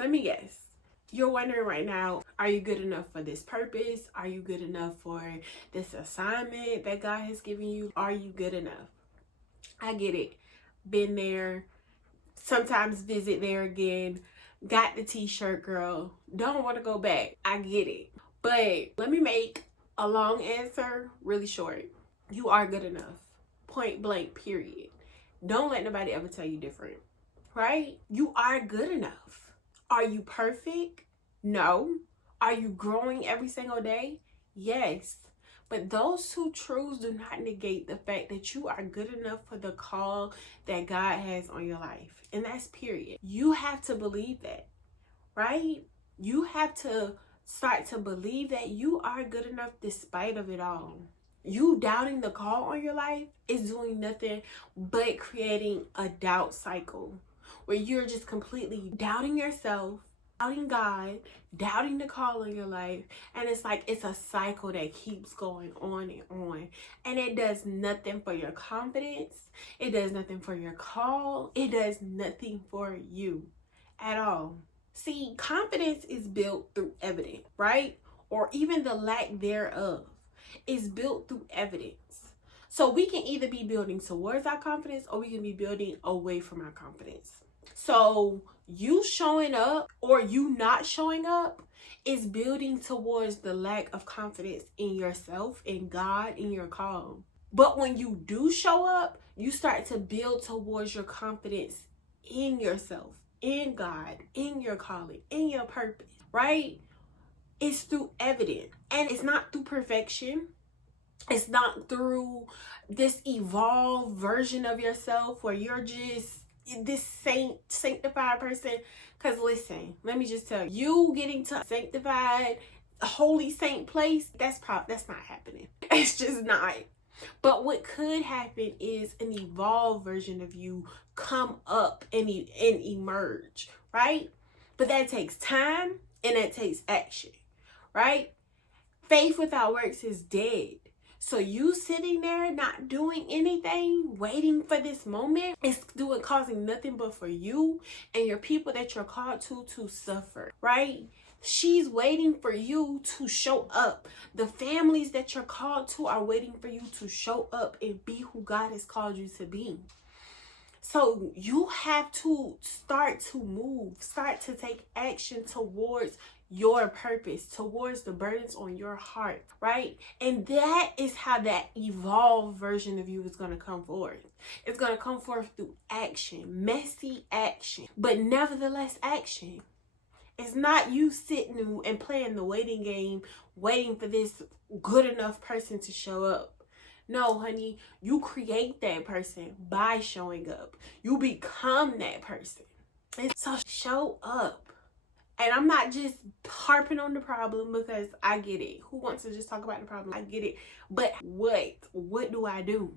Let me guess. You're wondering right now, are you good enough for this purpose? Are you good enough for this assignment that God has given you? Are you good enough? I get it. Been there. Sometimes visit there again. Got the t-shirt, girl. Don't want to go back. I get it. But let me make a long answer really short. You are good enough. Point blank, period. Don't let nobody ever tell you different. Right? You are good enough. Are you perfect? No. Are you growing every single day? Yes. But those two truths do not negate the fact that you are good enough for the call that God has on your life. And that's period. You have to believe that, right? You have to start to believe that you are good enough despite of it all. You doubting the call on your life is doing nothing but creating a doubt cycle where you're just completely doubting yourself, doubting God, doubting the call on your life. And it's like it's a cycle that keeps going on and on. And it does nothing for your confidence. It does nothing for your call. It does nothing for you at all. See, confidence is built through evidence, right? Or even the lack thereof is built through evidence. So we can either be building towards our confidence or we can be building away from our confidence. So you showing up or you not showing up is building towards the lack of confidence in yourself, in God, in your call. But when you do show up, you start to build towards your confidence in yourself, in God, in your calling, in your purpose, right? It's through evidence, and it's not through perfection. It's not through this evolved version of yourself where you're just this sanctified person. Because listen, let me just tell you, you getting to sanctified, holy saint place, that's not happening. It's just not. But what could happen is an evolved version of you come up and emerge, right? But that takes time and that takes action, right? Faith without works is dead. So you sitting there not doing anything, waiting for this moment, it's causing nothing but for you and your people that you're called to suffer, right? She's waiting for you to show up. The families that you're called to are waiting for you to show up and be who God has called you to be. So you have to start to move, start to take action towards your purpose, towards the burdens on your heart, right? And that is how that evolved version of you is going to come forth. It's going to come forth through action, messy action, but nevertheless action. It's not you sitting and playing the waiting game, waiting for this good enough person to show up. No, honey, you create that person by showing up. You become that person. And so show up. And I'm not just harping on the problem because I get it. Who wants to just talk about the problem? I get it. But what do I do?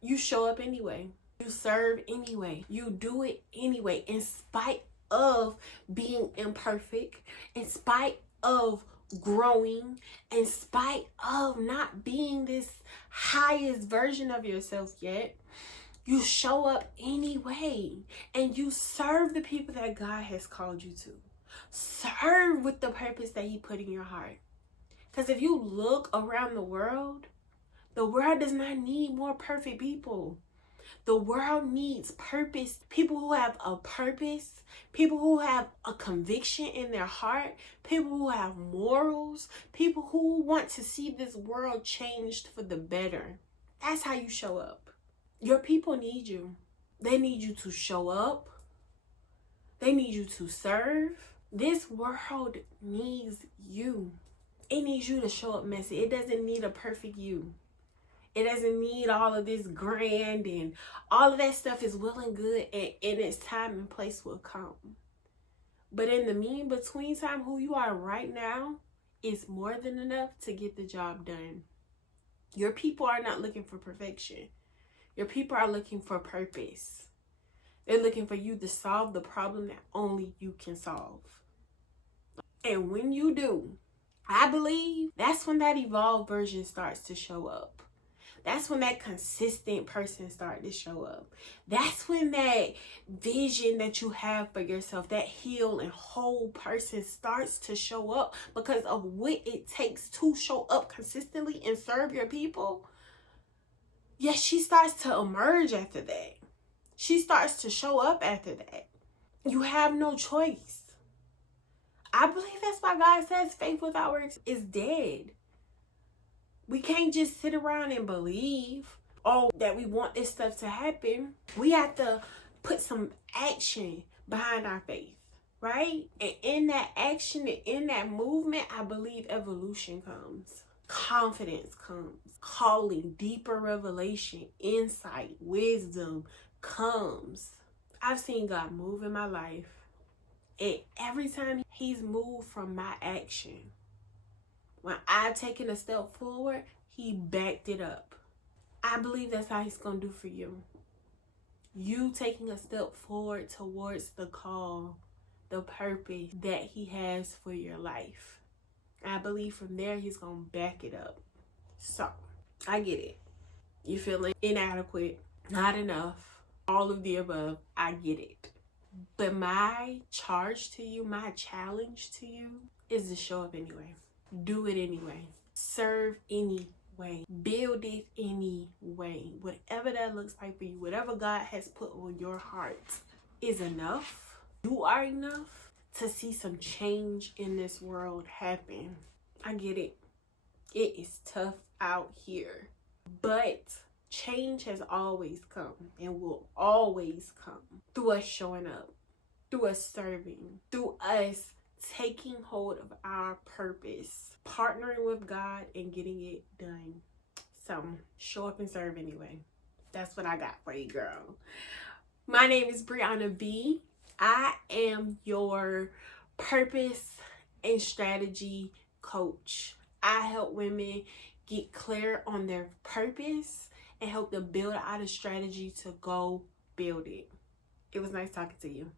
You show up anyway. You serve anyway. You do it anyway, in spite of being imperfect, in spite of growing, in spite of not being this highest version of yourself yet. You show up anyway and you serve the people that God has called you to. Serve with the purpose that he put in your heart. Because if you look around the world does not need more perfect people. The world needs purpose. People who have a purpose, people who have a conviction in their heart, people who have morals, people who want to see this world changed for the better. That's how you show up. Your people need you. They need you to show up. They need you to serve. This world needs you. It needs you to show up messy. It doesn't need a perfect you. It doesn't need all of this grand, and all of that stuff is well and good, and in its time and place will come. But in the between time, who you are right now is more than enough to get the job done. Your people are not looking for perfection. Your people are looking for purpose. They're looking for you to solve the problem that only you can solve. And when you do, I believe that's when that evolved version starts to show up. That's when that consistent person starts to show up. That's when that vision that you have for yourself, that healed and whole person starts to show up because of what it takes to show up consistently and serve your people. Yes, she starts to emerge after that. She starts to show up after that. You have no choice. I believe that's why God says faith without works is dead. We can't just sit around and believe, oh, that we want this stuff to happen. We have to put some action behind our faith, right? And in that action and in that movement, I believe evolution comes. Confidence comes. Calling, deeper revelation, insight, wisdom comes. I've seen God move in my life. And every time he's moved from my action, when I've taken a step forward, he backed it up. I believe that's how he's going to do for you. You taking a step forward towards the call, the purpose that he has for your life. I believe from there, he's going to back it up. So, I get it. You're feeling inadequate, not enough, all of the above. I get it. But my charge to you, my challenge to you is to show up anyway. Do it anyway. Serve anyway. Build it anyway. Whatever that looks like for you, whatever God has put on your heart is enough. You are enough to see some change in this world happen. I get it. It is tough out here. But change has always come and will always come through us showing up, through us serving, through us taking hold of our purpose, partnering with God and getting it done. So show up and serve anyway. That's what I got for you, girl. My name is Brianna B. I am your purpose and strategy coach. I help women get clear on their purpose and help them build out a strategy to go build it. It was nice talking to you.